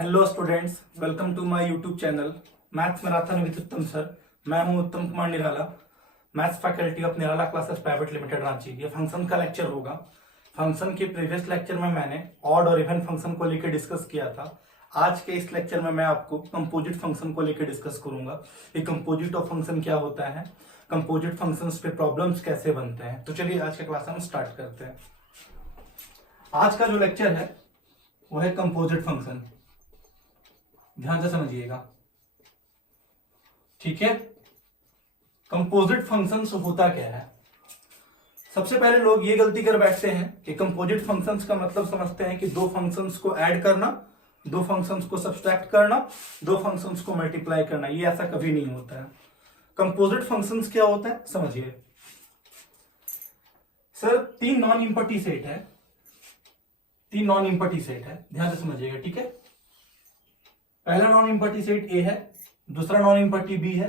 Hello students, welcome to my YouTube channel maths marathon with Uttam sir. मैं हूं Uttam Kumar Nirala, maths faculty of Nirala classes private limited Ranchi. ये function का lecture होगा। Function के previous lecture में मैंने ऑड और इवन फंक्शन को लेकर डिस्कस किया था। आज के इस लेक्चर में मैं आपको कंपोजिट फंक्शन को लेकर डिस्कस करूंगा। ये कंपोजिट ऑफ फंक्शन क्या होता है, कंपोजिट फंक्शंस पे प्रॉब्लम्स कैसे बनते हैं। तो चलिए आज के क्लास हम स्टार्ट करते हैं। आज का जो लेक्चर है वो है कंपोजिट फंक्शन। ध्यान से समझिएगा, ठीक है। कंपोजिट फंक्शंस होता क्या है? सबसे पहले लोग ये गलती कर बैठते हैं कि कंपोजिट फंक्शंस का मतलब समझते हैं कि दो फंक्शंस को ऐड करना, दो फंक्शंस को सब्सट्रैक्ट करना, दो फंक्शंस को मल्टीप्लाई करना। ये ऐसा कभी नहीं होता है। कंपोजिट फंक्शंस क्या होता है समझिए। सर तीन नॉन इम्पटी सेट है, तीन नॉन इम्पटी सेट है, ध्यान से समझिएगा, ठीक है। पहला नॉन इम्पटी सेट ए है, दूसरा नॉन इम्पटी बी है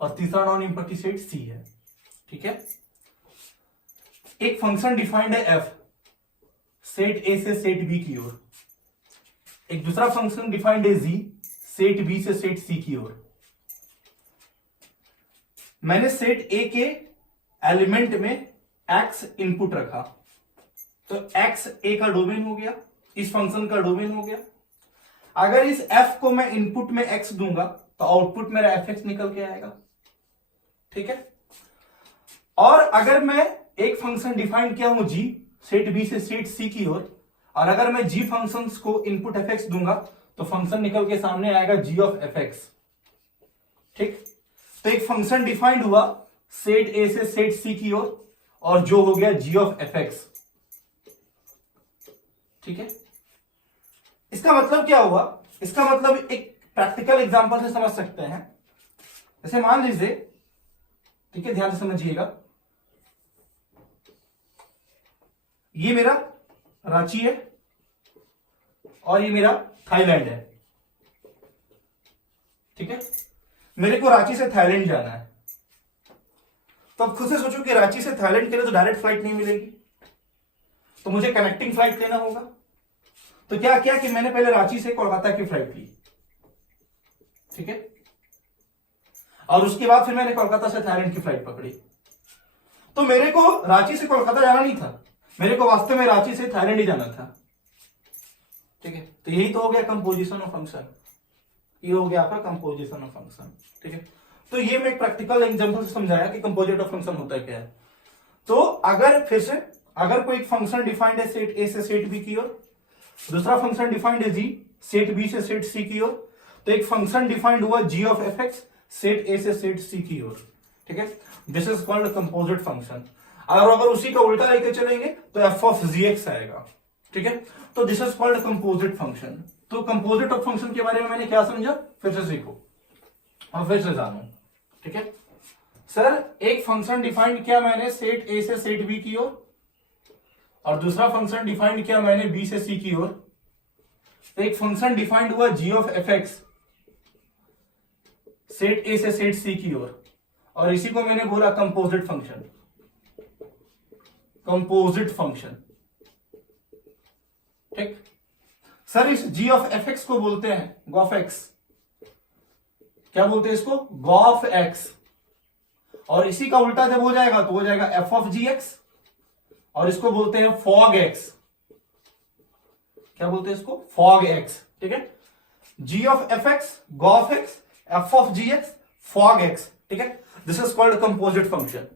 और तीसरा नॉन इम्पटी सेट सी है, ठीक है। एक फंक्शन डिफाइंड है एफ सेट ए से सेट बी की ओर, एक दूसरा फंक्शन डिफाइंड है जी सेट बी से सेट सी की ओर। मैंने सेट ए के एलिमेंट में एक्स इनपुट रखा, तो एक्स ए का डोमेन हो गया, इस फंक्शन का डोमेन हो गया। अगर इस f को मैं इनपुट में x दूंगा तो आउटपुट मेरा fx निकल के आएगा, ठीक है। और अगर मैं एक फंक्शन डिफाइन किया हूं g सेट b से सेट c की ओर, और अगर मैं g फंक्शंस को इनपुट fx दूंगा तो फंक्शन निकल के सामने आएगा g ऑफ fx, ठीक। तो एक फंक्शन डिफाइंड हुआ सेट a से सेट c की ओर और जो हो गया g ऑफ fx, ठीक है। इसका मतलब क्या हुआ? इसका मतलब एक प्रैक्टिकल एग्जांपल से समझ सकते हैं। जैसे मान लीजिए, ठीक है, ध्यान से समझिएगा, ये मेरा रांची है और ये मेरा थाईलैंड है, ठीक है। मेरे को रांची से थाईलैंड जाना है, तो अब खुद से सोचो कि रांची से थाईलैंड के लिए तो डायरेक्ट फ्लाइट नहीं मिलेगी, तो मुझे कनेक्टिंग फ्लाइट लेना होगा। तो क्या किया कि मैंने पहले रांची से कोलकाता की फ्लाइट ली, ठीक है, और उसके बाद फिर मैंने कोलकाता से थाईलैंड की फ्लाइट पकड़ी। तो मेरे को रांची से कोलकाता जाना नहीं था, मेरे को वास्तव में रांची से थाईलैंड ही जाना था, ठीक है। तो यही तो हो गया कंपोजिशन ऑफ फंक्शन, ये हो गया आपका कंपोजिशन ऑफ फंक्शन, ठीक है। तो ये मैं एक प्रैक्टिकल एग्जांपल से समझाया कि कंपोजिट ऑफ फंक्शन होता है क्या है। तो अगर फिर से अगर कोई फंक्शन डिफाइंड है सेट ए से सेट बी की ओर, दूसरा फंक्शन डिफाइंड है जी सेट बी से सेट सी की ओर, तो एक फंक्शन डिफाइंड हुआ g of F x set A से सेट सी की ओर, ठीक है। This is called composite function. और अगर उसी का उल्टा लेके चलेंगे तो एफ ऑफ जी एक्स आएगा, ठीक है। तो this is called composite function. तो कंपोजिट ऑफ फंक्शन के बारे में मैंने क्या समझा, फिर से सीखो और फिर से जानो, ठीक है। सर एक फंक्शन डिफाइंड किया मैंने सेट ए से सेट बी की ओर, और दूसरा फंक्शन डिफाइंड किया मैंने बी से सी की ओर। तो एक फंक्शन डिफाइंड हुआ g of F x set A से सेट सी की ओर, और इसी को मैंने बोला कंपोजिट फंक्शन, कंपोजिट फंक्शन, ठीक। सर इस जी ऑफ एफ एक्स को बोलते हैं गॉफ एक्स, क्या बोलते हैं इसको, गॉफ एक्स। और इसी का उल्टा जब हो जाएगा तो हो जाएगा एफ ऑफ जी एक्स, और इसको बोलते हैं फॉग एक्स। क्या बोलते हैं इसको, फॉग एक्स, ठीक है। G of F x, gof x, F of ji x, fog x, ठीक है। This is called composite function.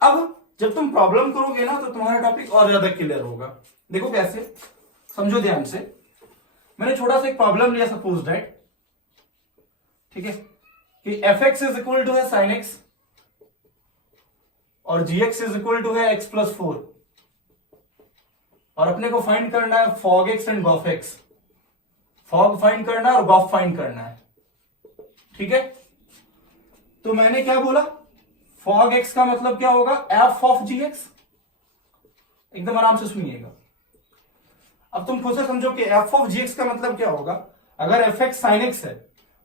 अब जब तुम प्रॉब्लम करोगे ना तो तुम्हारा टॉपिक और ज्यादा क्लियर होगा। देखो कैसे, समझो ध्यान से। मैंने छोटा सा एक प्रॉब्लम लिया, सपोज दैट, ठीक है, कि F x is equal to है साइन एक्स और G x is equal to है एक्स प्लस 4, और अपने को फाइंड करना है fog X and gof X. Fog find करना है और गॉफ फाइंड करना है, ठीक है। तो मैंने क्या बोला, फॉग एक्स का मतलब क्या होगा, एफ ऑफ जी एक्स। एकदम आराम से सुनिएगा। अब तुम खुद से समझो कि एफ ऑफ जी एक्स का मतलब क्या होगा। अगर एफ एक्स साइन एक्स है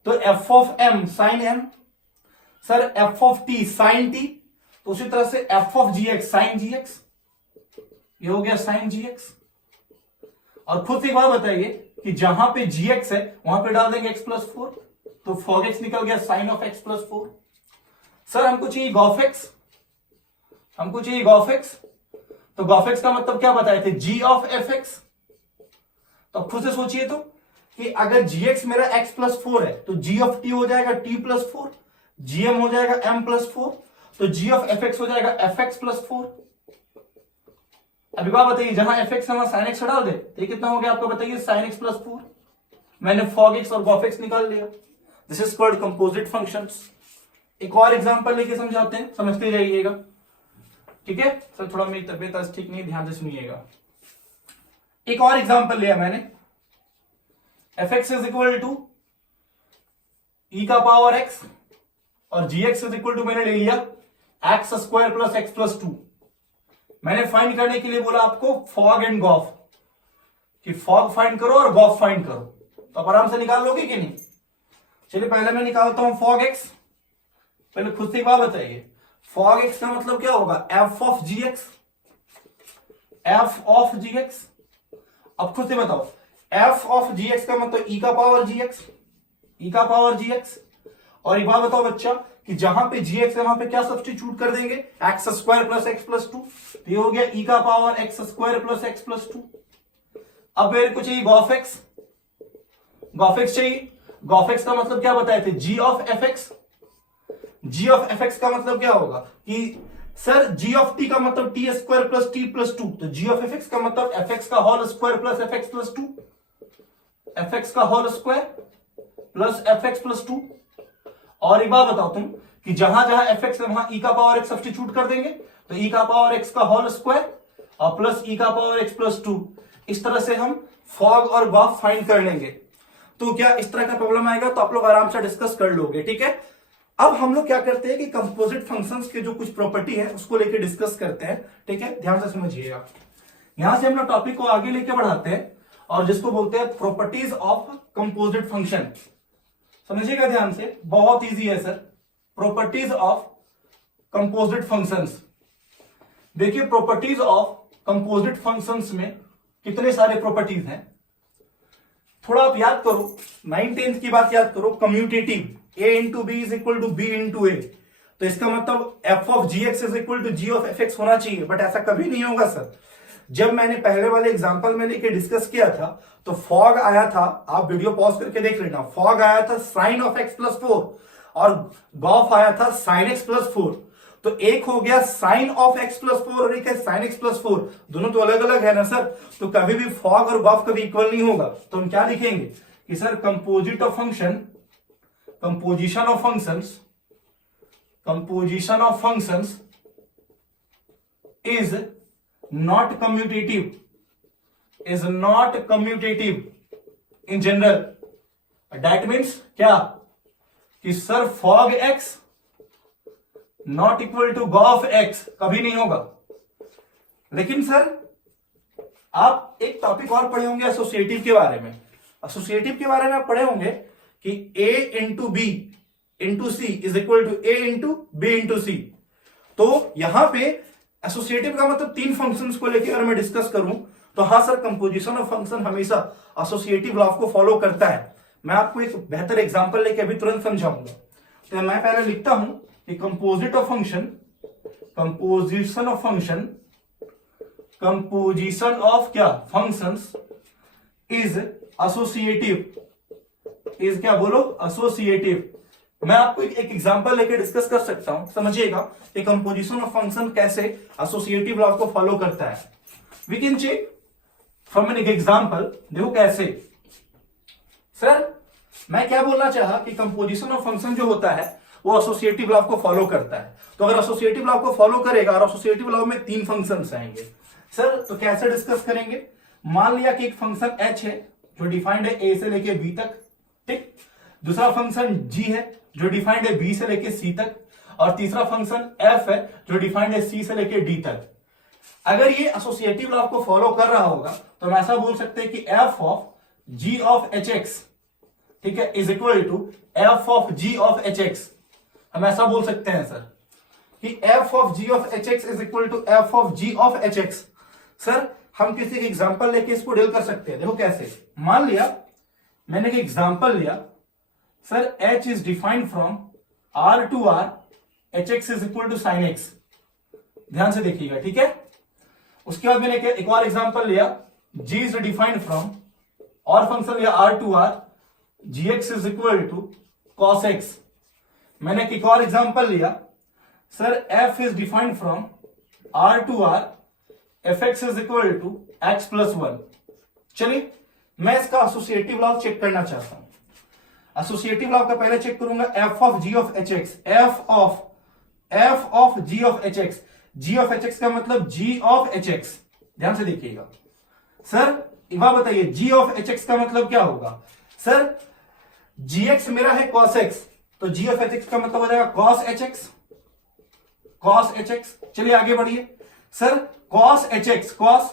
तो F of M sine M, sir F of T sine T, तो उसी तरह से F of ji X sine G X, ये हो गया साइन जी एक्स। और खुद से एक बात बताइए, कि जहां पे gx है वहां पे डाल देंगे x+4, तो fog x निकल गया sin of x+4। सर हमको चाहिए gauf x, हमको चाहिए gauf x, तो gauf x का मतलब क्या बताए थे, g of fx। तो खुद से सोचिए तो कि अगर gx मेरा x+4 है तो g of t हो जाएगा t+4, gm हो जाएगा m+4, तो g of fx हो जाएगा fx+4। अभी बात बताइए, जहां fx है वहां sin x डाल दे तो ये कितना हो गया आपको बताइए, sin x+4। मैंने fog x और gauf x निकाल लिया। This is called composite functions. एक और एग्जांपल लेके समझाते हैं, समझते जाइएगा, ठीक है सर। थोड़ा मेरी तबीयत आज ठीक नहीं, ध्यान से सुनिएगा। एक और एग्जांपल लिया मैंने, fx is equal to e का पावर x और gx इज इक्वल टू मैंने ले लिया x² प्लस x+2। मैंने फाइंड करने के लिए बोला आपको फॉग एंड गॉफ, कि फॉग फाइंड करो और गॉफ फाइंड करो, तो आप आराम से निकाल लोगे कि नहीं। चलिए पहले मैं निकालता हूं फॉग एक्स। पहले खुद से एक बात बताइए, फॉग एक्स का मतलब क्या होगा, F of ji X, F of ji X. अब खुद से बताओ, एफ ऑफ जी एक्स का मतलब ई का पावर जी एक्स, ई का पावर जी एक्स। और एक बात बताओ बच्चा, कि जहां पे जी एक्स है वहां पे क्या सब्स्टिट्यूट कर देंगे, x² प्लस x+2, तो ये हो गया ई का पावर x² प्लस x+2। अब मेरे को चाहिए गॉफ एक्स, गॉफ एक्स चाहिए। गॉफ एक्स का मतलब क्या बताए थे, g of F X. G of F x का मतलब क्या होगा कि सर g ऑफ t का मतलब t² प्लस t+2, तो g ऑफ एफ एक्स का मतलब एफ एक्स का होल स्क्वायर प्लस एफ एक्स+2, एफ एक्स का होल स्क्वायर प्लस एफ एक्स+2। और एक बात बताओ तुम, कि जहां जहां एफ एक्स है वहां ई का पावर एक्स सब्स्टिट्यूट कर देंगे, तो ई का पावर एक्स का होल स्क्वायर और प्लस ई का पावर x+2। इस तरह से हम फॉग और गॉफ फाइंड कर लेंगे। तो क्या इस तरह का प्रॉब्लम आएगा तो आप लोग आराम से डिस्कस कर लोगे, ठीक है। अब हम लोग क्या करते हैं कि कंपोजिट फंक्शंस के जो कुछ प्रॉपर्टी है उसको लेके डिस्कस करते हैं, ठीक है। ध्यान से समझिएगा, यहां से हम लोग टॉपिक को आगे लेके बढ़ाते हैं और जिसको बोलते हैं प्रॉपर्टीज ऑफ कंपोजिट फंक्शन। समझिएगा ध्यान से, बहुत इजी है sir. Properties of composite functions. देखिए प्रॉपर्टीज ऑफ कंपोजिट फंक्शंस में कितने सारे प्रॉपर्टीज हैं, थोड़ा आप याद करो, 9th की बात याद करो, commutative a into b is equal to b into a. तो इसका मतलब f of ji x is equal to g of F x होना चाहिए, बट ऐसा कभी नहीं होगा सर। जब मैंने पहले वाले एग्जांपल में लेके डिस्कस किया था तो फॉग आया था, आप वीडियो पॉज करके देख लेना, फॉग आया था साइन ऑफ x+4 और गॉफ आया था साइन x+4। तो एक हो गया साइन ऑफ x+4 और एक है साइन x+4, दोनों तो अलग अलग है ना सर। तो कभी भी फॉग और गॉफ कभी इक्वल नहीं होगा, तो हम क्या लिखेंगे कि sir composite of function, composition of functions, composition of functions is not commutative, is not commutative in general. That means क्या कि sir fog x not equal to gauf x कभी नहीं होगा। लेकिन सर आप एक टॉपिक और पढ़े होंगे एसोसिएटिव के बारे में। एसोसिएटिव के बारे में आप पढ़े होंगे कि a into b into c is equal to a into b into c. तो यहां पे एसोसिएटिव का मतलब तीन फंक्शंस को लेकर अगर मैं डिस्कस करूं तो हाँ सर, कंपोजिशन ऑफ फंक्शन हमेशा एसोसिएटिव लॉ को फॉलो करता है। मैं आपको एक बेहतर एग्जांपल लेके अभी तुरंत समझाऊंगा। तो मैं पहले लिखता हूं कि composite of function, composition of function, composition of क्या फंक्शंस इज एसोसिएटिव, इज क्या बोलो, एसोसिएटिव। मैं आपको एक एग्जांपल लेके डिस्कस कर सकता हूं, समझिएगा कि कंपोजिशन ऑफ फंक्शन कैसे एसोसिएटिव लॉ को फॉलो करता है। We can check from an example. देखो कैसे सर, मैं क्या बोलना चाहा कि कंपोजिशन ऑफ फंक्शन जो होता है वो एसोसिएटिव लॉ को फॉलो करता है। तो अगर एसोसिएटिव लॉ को फॉलो करेगा और एसोसिएटिव लॉ में तीन फंक्शंस आएंगे सर, तो कैसे डिस्कस करेंगे। मान लिया कि एक फंक्शन h है जो डिफाइंड है a से लेके b तक, ठीक। दूसरा फंक्शन g है जो डिफाइंड है b से लेके c तक, और तीसरा फंक्शन f है जो डिफाइंड है c से लेके d तक। अगर ये एसोसिएटिव लॉ को फॉलो कर रहा होगा तो हम ऐसा बोल सकते हैं कि f of g of hx, ठीक है, is equal to f of g of hx। हम ऐसा बोल सकते हैं सर कि f of g of hx is equal to f of g of hx। Sir हम किसी के एग्जांपल लेके इसको डील कर सकते हैं। देखो कैसे, मान लिया मैंने एक एग्जांपल लिया, sir h is defined from r to r, hx is equal to sin x। ध्यान से देखिएगा, ठीक है। उसके बाद मैंने एक और एग्जांपल लिया, g इज डिफाइंड फ्रॉम, और फंक्शन लिया r to r, gx is equal to cos x। मैंने एक और एग्जांपल लिया, sir f is defined from r to r, fx is equal to x plus 1। चलिए मैं इसका एसोसिएटिव लॉ चेक करना चाहता हूं। एसोसिएटिव लॉ का पहले चेक करूंगा, f of g of hx, f of g of hx। g of hx का मतलब g ऑफ hx। ध्यान से देखिएगा सर, वह बताइए g ऑफ hx का मतलब क्या होगा। सर gx मेरा है cos x, तो g ऑफ hx का मतलब हो जाएगा cos hx, cos hx। चलिए आगे बढ़िए, सर cos hx, cos,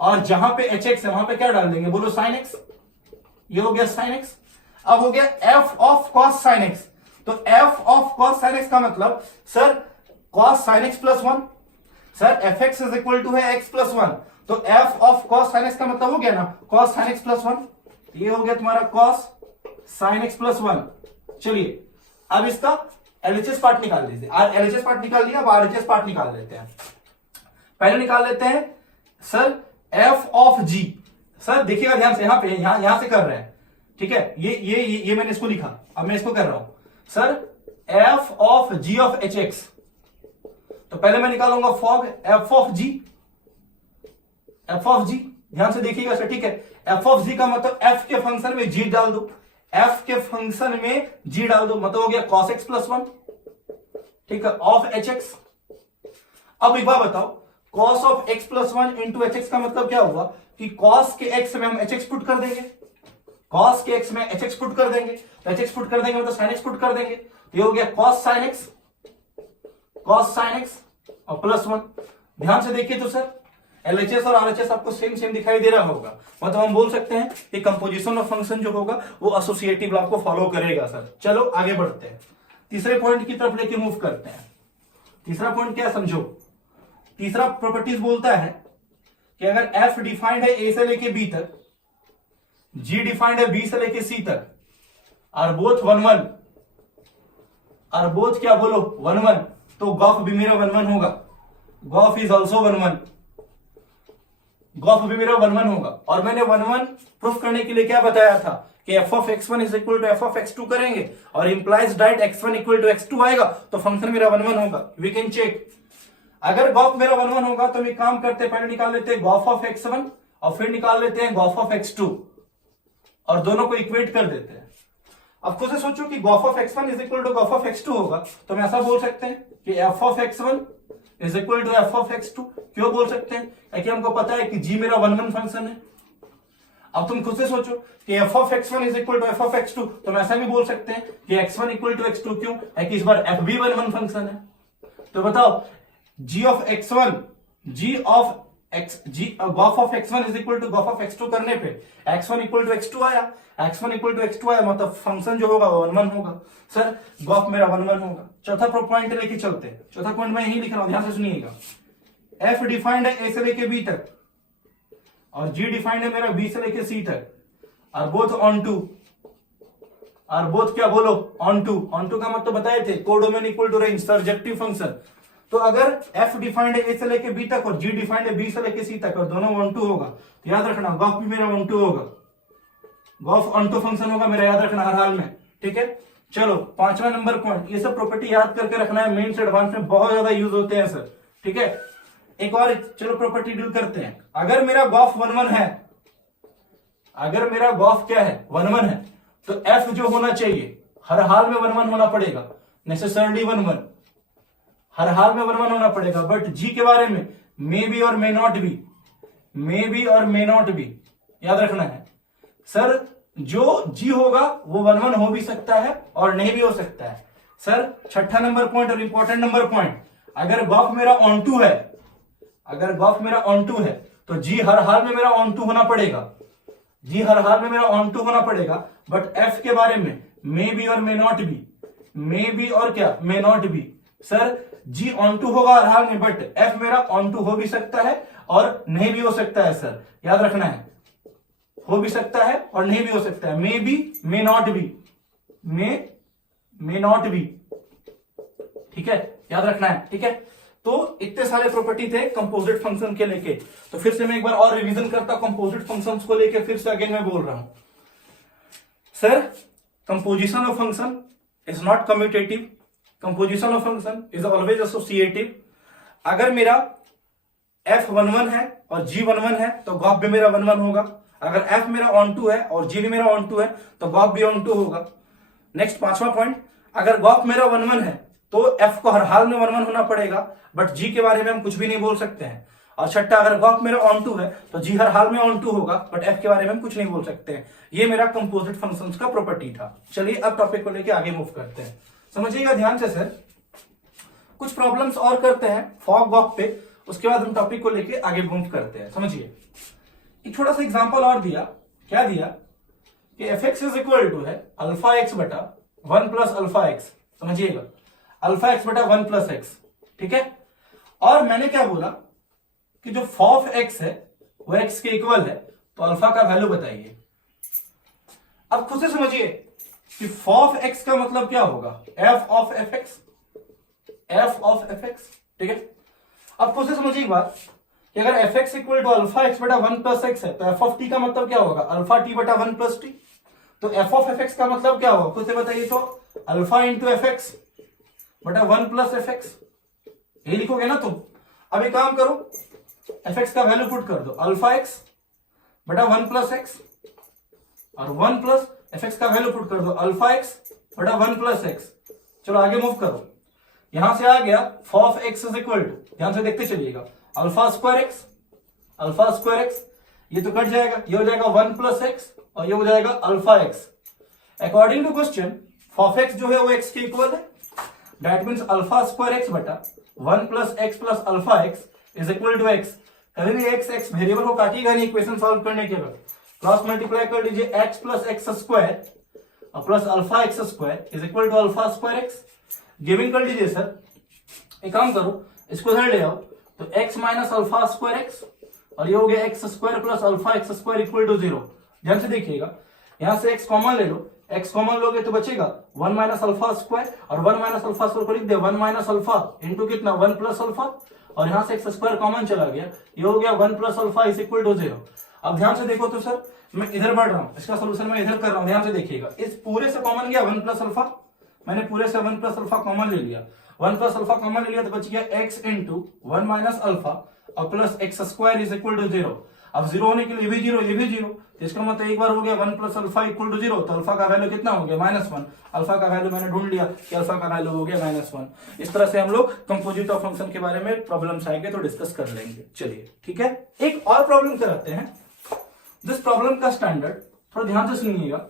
और जहां पे hx है वहां पे क्या डाल देंगे, बोलो sin x। ये हो गया sin x। अब हो गया f of cos sin x, तो f of cos sin x का मतलब sir cos sin x plus 1। Sir fx is equal to है x प्लस 1, तो f of cos sin x का मतलब हो गया ना cos sin x प्लस 1। ये हो गया तुम्हारा cos sin x प्लस 1। चलिए अब इसका LHS पार्ट निकाल लीजिए। LHS पार्ट निकाल लिया, अब RHS पार्ट निकाल लेते हैं। पहले निकाल लेते हैं sir f of g। Sir देखिएगा ध्यान से, यहां से कर रहे हैं, ठीक है। ये मैंने इसको लिखा, अब मैं इसको कर रहा हूं, sir f of g of hx। तो पहले मैं निकालूंगा fog f of g, f of g। ध्यान से देखिएगा सर, ठीक है। f ऑफ g का मतलब f के फंक्शन में g डाल दो, f के फंक्शन में g डाल दो, मतलब हो गया cos x प्लस 1, ठीक है, ऑफ hx। अब एक बात बताओ, cos of x plus 1 into hx का मतलब क्या हुआ कि cos के x में हम hx पुट कर देंगे, cos के x में hx पुट कर देंगे, तो hx पुट कर देंगे मतलब sin x पुट कर देंगे, तो ये हो गया cos sin x और प्लस 1। ध्यान से देखिए तो सर LHS और RHS आपको सेम दिखाई दे रहा होगा, मतलब हम बोल सकते हैं कि कंपोजिशन ऑफ फंक्शन जो होगा वो एसोसिएटिव लॉ को फॉलो करेगा सर। चलो आगे बढ़ते हैं, तीसरे पॉइंट की तरफ लेके मूव करते हैं। तीसरा पॉइंट क्या समझो, तीसरा प्रॉपर्टीज बोलता है कि अगर f डिफाइंड है a से लेके b तक, g डिफाइंड है b से लेके c तक, और बोथ 1 1, और बोथ क्या बोलो 1 1, तो गॉफ भी मेरा 1 1 होगा, गॉफ इज ऑल्सो 1 1, गॉफ भी मेरा 1 1 होगा। और मैंने 1 1 प्रूफ करने के लिए क्या बताया था कि f of x1 is equal to f of x2 करेंगे और implies direct x1 equal to x2 आएगा, तो फंक्शन मेरा 1 1 होगा। वी कैन चेक, अगर गॉफ मेरा 1 1 होगा तो हम एक काम करते हैं, पहले निकाल लेते हैं गॉफ ऑफ x1 और फिर निकाल लेते हैं गॉफ ऑफ x2 और दोनों को इक्वेट कर देते हैं। अब खुद से सोचो कि g of of x1 is equal to g of of x2 होगा, तो हम ऐसा बोल सकते हैं कि f of x1 is equal to f of x2। क्यों बोल सकते हैं, क्योंकि हमको पता है कि g मेरा 1 1 फंक्शन है। अब तुम खुद से सोचो कि f of x1 is equal to f of x2, तो हम ऐसा भी बोल सकते हैं कि x1 इक्वल टू x2। क्यों है कि इस बार f भी 1 1 फंक्शन है। तो बताओ g of x1, g of of x1 is equal to g of of x2 करने पे x1 इक्वल टू x2 आया, x1 इक्वल टू x2 आया, मतलब फंक्शन जो होगा वो 1 1 होगा। सर गॉफ मेरा 1 1 होगा। चौथा पॉइंट लेके चलते हैं, चौथा पॉइंट मैं यही लिख रहा हूं, ध्यान से सुनिएगा। f डिफाइंड है a से लेके b तक और g डिफाइंड है मेरा b से लेके c तक, और बोथ ऑन टू, और बोथ क्या बोलो ऑन टू। ऑन टू का मतलब बताए थे codomain equal to range, surjective function. तो अगर f डिफाइंड है a से लेके b तक और g डिफाइंड है b से लेके c तक और दोनों ऑन टू होगा, तो याद रखना गॉफ भी मेरा ऑन टू होगा, गॉफ ऑन टू फंक्शन होगा मेरा, याद रखना हर हाल में, ठीक है। चलो पांचवा नंबर पॉइंट, ये सब प्रॉपर्टी याद करके रखना है, मेन से एडवांस में बहुत ज्यादा यूज होते हैं सर, ठीक है। एक और चलो प्रॉपर्टी डील करते हैं। अगर मेरा गॉफ 1 1 है, अगर मेरा गॉफ क्या है 1 1 है, तो f जो होना चाहिए हर हाल में 1 1 होना पड़ेगा, नेसेसरली 1 1, हर हाल में 1 1 होना पड़ेगा। बट g के बारे में मे बी और may not be, may be और मे नॉट बी याद रखना है सर। जो g होगा वो 1 1 हो भी सकता है और नहीं भी हो सकता है सर। छठा नंबर पॉइंट और इंपॉर्टेंट नंबर पॉइंट, अगर गॉफ मेरा ऑन टू है, अगर गॉफ मेरा ऑन टू है तो g हर हाल में मेरा ऑन टू होना पड़ेगा, g हर हाल में मेरा ऑन टू होना पड़ेगा। बट f के बारे में मे बी और may not be, may be और क्या may not be. Sir g onto होगा हर हाल में, बट f मेरा ऑन टू हो भी सकता है और नहीं भी हो सकता है सर, याद रखना है, हो भी सकता है और नहीं भी हो सकता है, may be may not be, may not B, ठीक है, याद रखना है, ठीक है। तो इतने सारे प्रॉपर्टी थे कंपोजिट फंक्शन के लेके। तो फिर से मैं एक बार और रिवीजन करता हूं कंपोजिट फंक्शंस को लेके, फिर से अगेन मैं बोल रहा हूं sir, composition of function is not commutative, composition of function is always associative. अगर मेरा f11 है और g11 है तो गॉफ भी मेरा 11 होगा। अगर f मेरा ऑन टू है और g भी मेरा ऑन टू है तो गॉफ भी ऑन टू होगा। नेक्स्ट पांचवा पॉइंट, अगर गॉफ मेरा 11 है तो f को हर हाल में 11 होना पड़ेगा, बट g के बारे में हम कुछ भी नहीं बोल सकते हैं। और छठा, अगर गॉफ मेरा ऑन टू है तो g हर हाल में ऑन टू होगा, बट f के बारे में हम कुछ नहीं बोल सकते हैं। ये मेरा कंपोजिट फंक्शंस का प्रॉपर्टी था। चलिए अब टॉपिक को लेके आगे मूव करते हैं, समझिएगा ध्यान से सर। कुछ प्रॉब्लम्स और करते हैं फॉग गॉफ पे, उसके बाद हम टॉपिक को लेके आगे मूव करते हैं। समझिए, एक छोटा सा एग्जांपल और दिया, क्या दिया कि F x is equal to है अल्फा एक्स बटा 1 प्लस अल्फा एक्स। समझिएगा, अल्फा एक्स बटा 1 प्लस एक्स, ठीक है। और मैंने क्या बोला कि जो फॉफ एक्स है वो एक्स के इक्वल है, तो अल्फा का वैल्यू बताइए। अब खुद से समझिए कि फॉफ एक्स का मतलब क्या होगा, F of F x, F of F x, ठीक है। अब खुद से समझिए एक बात कि अगर f x equal to alpha x बटा 1 प्लस एक्स है तो एफ ऑफ टी का मतलब क्या होगा, अल्फा टी बटा 1 प्लस टी। तो एफ ऑफ एफ एक्स का मतलब क्या होगा, खुद से बताइए, तो अल्फा इंटू एफ एक्स बटा 1 प्लस एफ एक्स, ये लिखोगे ना तुम। अब एक काम करो, एफ एक्स का वैल्यू पुट कर दो, अल्फा एक्स बटा 1 प्लस एक्स, और 1 प्लस एफ एक्स का वैल्यू पुट कर दो, अल्फा एक्स बटा 1 प्लस एक्स। चलो आगे मूव करो, यहां से आ गया फॉफ एक्स इज इक्वल टू, ध्यान से देखते चलिएगा, alpha square x, alpha square x, ये तो कट जाएगा, ये हो जाएगा 1 प्लस एक्स और ये हो जाएगा alpha x. According to question f of x जो है वो एक्स के इक्वल है, that means alpha square x बटा 1 plus x plus alpha x is equal to x. कभी भी एक्स एक्स वेरिएबल को काटिएगा नहीं इक्वेशन सॉल्व करने के बाद, क्रॉस मल्टीप्लाई कर लीजिए, एक्स प्लस एक्स स्क्वायर और plus alpha x square is equal to alpha square x. Giving कर लीजिए सर, एक काम करो, इसको इधर ले आओ, तो x minus alpha square x और ये हो गया x square plus alpha x square equal to 0। ध्यान से देखिएगा, यहां से x कॉमन ले लो, x कॉमन लोगे तो बचेगा 1 माइनस अल्फा स्क्वायर, और 1 माइनस अल्फा स्क्वायर को लिख दे 1 माइनस अल्फा इंटू कितना 1 प्लस अल्फा, और यहां से एक्स स्क्वायर कॉमन चला गया, ये हो गया 1 plus alpha is equal to 0। अब ध्यान से देखो तो सर, मैं इधर बढ़ रहा हूं, इसका सोल्यूशन मैं इधर कर रहा हूं, ध्यान से देखिएगा, इस पूरे से कॉमन गया 1 प्लस अल्फा, मैंने पूरे से 1 प्लस अल्फा कॉमन ले लिया, 1 प्लस अल्फा कॉमन ले लिया तो बच गया x इंटू 1 माइनस अल्फा और plus x square is equal to 0। अब 0 होने के लिए ये भी 0, ये भी 0, तो इसका मतलब एक बार हो गया 1 प्लस अल्फा इक्वल टू 0, तो अल्फा का वैल्यू कितना हो गया -1। अल्फा का वैल्यू मैंने ढूंढ लिया कि अल्फा का वैल्यू हो गया -1। इस तरह से हम लोग कंपोजिट ऑफ फंक्शन के बारे में प्रॉब्लम्स आएंगे तो डिस्कस कर लेंगे। चलिए ठीक है, एक और प्रॉब्लम कराते हैं। दिस प्रॉब्लम का स्टैंडर्ड थोड़ा ध्यान से सुनिएगा।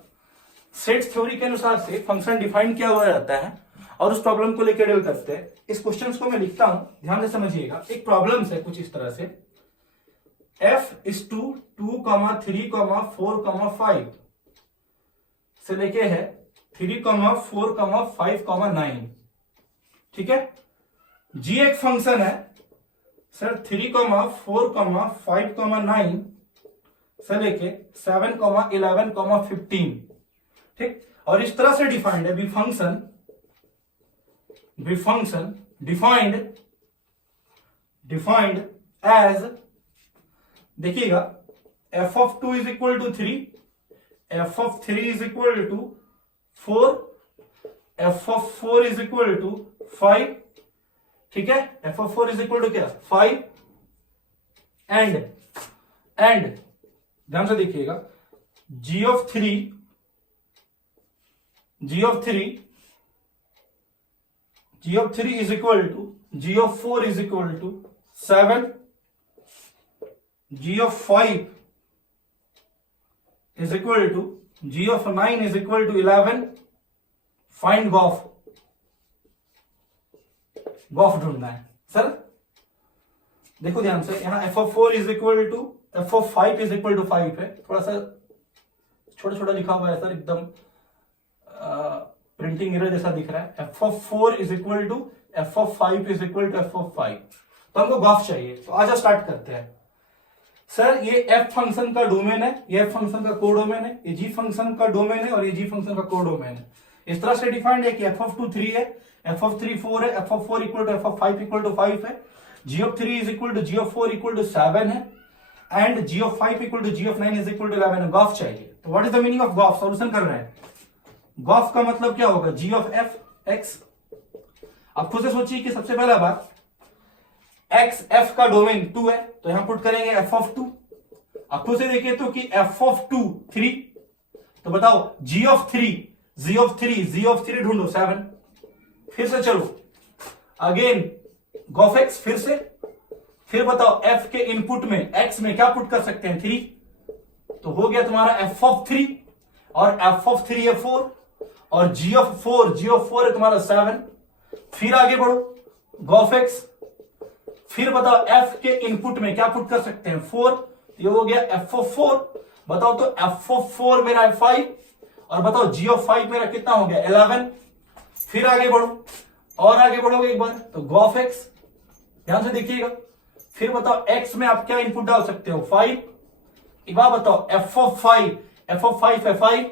सेट्स थ्योरी के अनुसार से फंक्शन डिफाइन किया हुआ रहता है और उस प्रॉब्लम को लेकर डील करते हैं। इस क्वेश्चंस को मैं लिखता हूं, ध्यान से समझिएगा। एक प्रॉब्लम है कुछ इस तरह से, f इज टू 2, 3, 4, 5 से लेके है 3, 4, 5, 9, ठीक है। g एक फंक्शन है सर 3, 4, 5, 9 से लेके 7, 11, 15, ठीक। और इस तरह से डिफाइंड है, बी फंक्शन डिफाइंड एज, देखिएगा, f of 2 is equal to 3, f of 3 is equal to 4, f of 4 is equal to 5, ठीक है। f of 4 is equal to क्या, 5, एंड ध्यान से देखिएगा, g of 3 is equal to g of 4 is equal to 7, g of 5 is equal to g of 9 is equal to 11. Find GOF ढूंढना है sir. देखो ध्यान से, यहां f of 4 is equal to f of 5 is equal to 5 है, थोड़ा सा छोटा छोटा लिखा हुआ है सर, एकदम प्रिंटिंग एरर जैसा दिख रहा है। f of 4 is equal to f of 5 is equal to f of 5, तो हमको GOF चाहिए। तो आजा स्टार्ट करते हैं। सर ये f फंक्शन का डोमेन है, ये f फंक्शन का कोडोमेन है, ये g फंक्शन का डोमेन है और ये g फंक्शन का कोडोमेन है। इस तरह से डिफाइंड है कि f ऑफ 2 3 है, f ऑफ 3 4 है, f of 4 equal to f of 5 equal to 5 है, g of 3 is equal to g of 4 equal to 7 है and g of 5 equal to g of 9 is equal to 11 है। G of चाहिए। तो what is the meaning of g of? Solution कर रहे हैं। G of का मतलब क्या होगा? g of f x। अब खुद से सोचिए कि सबसे पहला बात x f का डोमेन 2 है तो यहां पुट करेंगे f ऑफ 2। अब खुद से देखिए तो कि f ऑफ 2 3, तो बताओ g ऑफ 3 ढूंढो 7। फिर से चलो अगेन गॉफ x, फिर बताओ f के इनपुट में x में क्या पुट कर सकते हैं? 3। तो हो गया तुम्हारा f ऑफ 3 और f ऑफ 3 है 4 और g ऑफ 4 है तुम्हारा 7। फिर आगे बढ़ो गॉफ x, फिर बताओ f के इनपुट में क्या पुट कर सकते हैं? 4। ये हो गया f ऑफ 4। बताओ तो f ऑफ 4 मेरा है 5 और बताओ g ऑफ 5 मेरा कितना हो गया? 11। फिर आगे बढ़ो और आगे बढ़ोगे एक बार तो गॉफ x, ध्यान से देखिएगा। फिर बताओ x में आप क्या इनपुट डाल सकते हो? 5। एक बार बताओ f ऑफ 5 है 5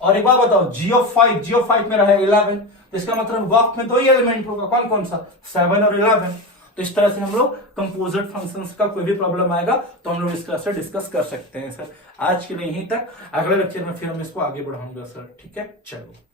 और एक बार बताओ g ऑफ 5 मेरा है 11। तो इसका मतलब गॉफ में 2 ही एलिमेंट होगा, कौन कौन सा? 7 और 11। तो इस तरह से हम लोग कंपोजिट फंक्शंस का कोई भी प्रॉब्लम आएगा तो हम लोग इसका से डिस्कस कर सकते हैं। सर आज के लिए यहीं तक, अगले लेक्चर में फिर हम इसको आगे बढ़ाऊंगा सर। ठीक है, चलो।